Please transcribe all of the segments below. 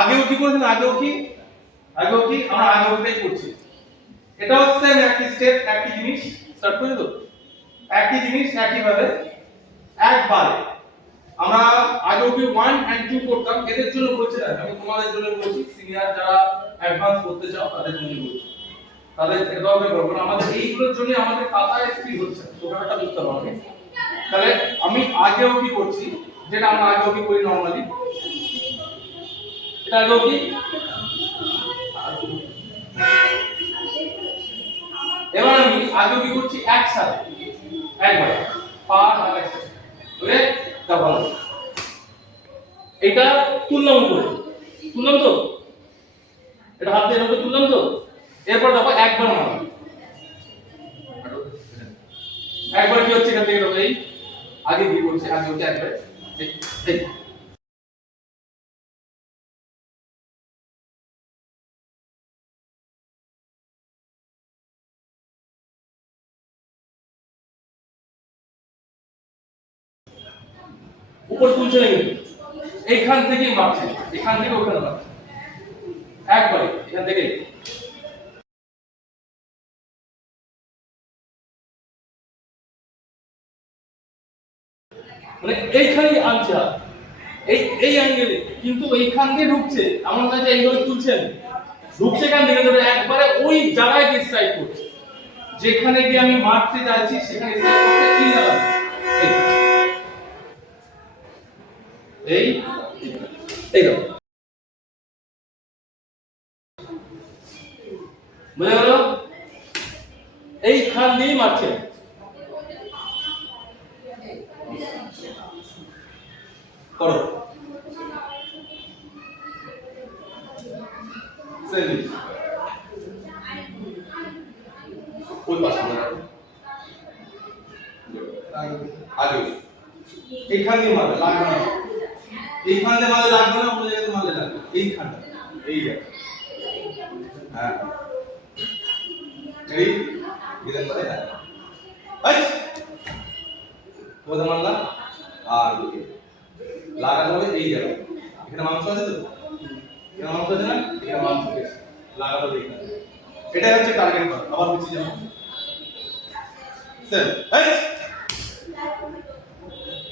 আগেও কি করেছেন, আগেও কি আমরা আগেওটাই করছি। এটা হচ্ছে একই স্টেপ, একই জিনিস স্টার্ট করে তো, একই জিনিস একইভাবে একবারে আমরা আগেও কি 1 and 2 করতাম, এদের জন্য বলছি না, আমি তোমাদের জন্য বলছি, সিনিয়র যারা অ্যাডভান্স করতে চাও তাদের জন্য বলছি, তাদের এভাবে করব না। আমাদের এইগুলোর জন্য আমাদের খাতায় স্কিল হচ্ছে, তোমরা বুঝতে পারবে। তাহলে আমি আগেও কি করছি, যেটা আমরা আগেও কি করি নরমালি, এটা আগেও কি, এবার আমি আগেও কি করছি একসাথে, একবার পা আর একসাথে, ওকে তা ভালো। এটা তুললাম উপরে, তুললাম তো, এটা হাত দিয়ে এভাবে তুললাম তো, এরপর দেখো একবার মারলাম, একবার কি হচ্ছে এখান থেকে, এই আগে কি করছে, আগে হচ্ছে একবার এই উপর তুলছে না, কিন্তু এইখান থেকেই মারছে, এখান থেকে ওখানে মারছে, একবারে এখান থেকে মানে এইখানেই আনছে, এই এই অ্যাঙ্গেলে, কিন্তু এইখান দিয়ে ঢুকছে, এমন না যে এইভাবে তুলছেন, ঢুকছে এখান থেকে, ধরে একবারে ওই জায়গায় গিয়ে স্ট্রাইক করছে, যেখানে গিয়ে আমি মারতে যাচ্ছি সেখানে স্ট্রাইক করতে এই জায়গা, এই এই দেখো, বুঝা গেল, এইখান দিয়েই মারছে, করো সেমি ওই পাশে আগে এইখান দিয়ে মারবে, লাগবে না, এইখান দিয়ে মারলে লাগবে না, অন্য জায়গাতে মারলে লাগবে, এইখানটা এই জায়গা, হ্যাঁ এই বিধান করে না, আচ্ছা কোথা মারলা, আর লাগানো হবে এই জায়গা, এখানে মাংস আছে তো, এখানে মাংস আছে না, এখানে মাংস আছে, লাগানো হবে এখানে, এটাই হচ্ছে টার্গেট করা। আবার পিছিয়ে যাবো স্যার,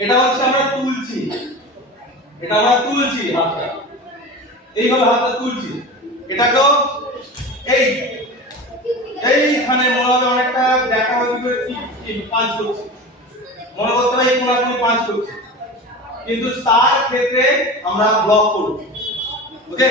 এটা হচ্ছে আমরা তুলছি, এটা আমরা তুলছি হাতটা, এইভাবে হাতটা তুলছি, এটাকেও এই এইখানে মনে হবে অনেকটা দেখা হবে কি পাঁচ করছি, মনে করতে হবে এই কোনাকুনি পাঁচ করছি, কিন্তু তার ক্ষেত্রে আমরা ব্লক করব, ওকে।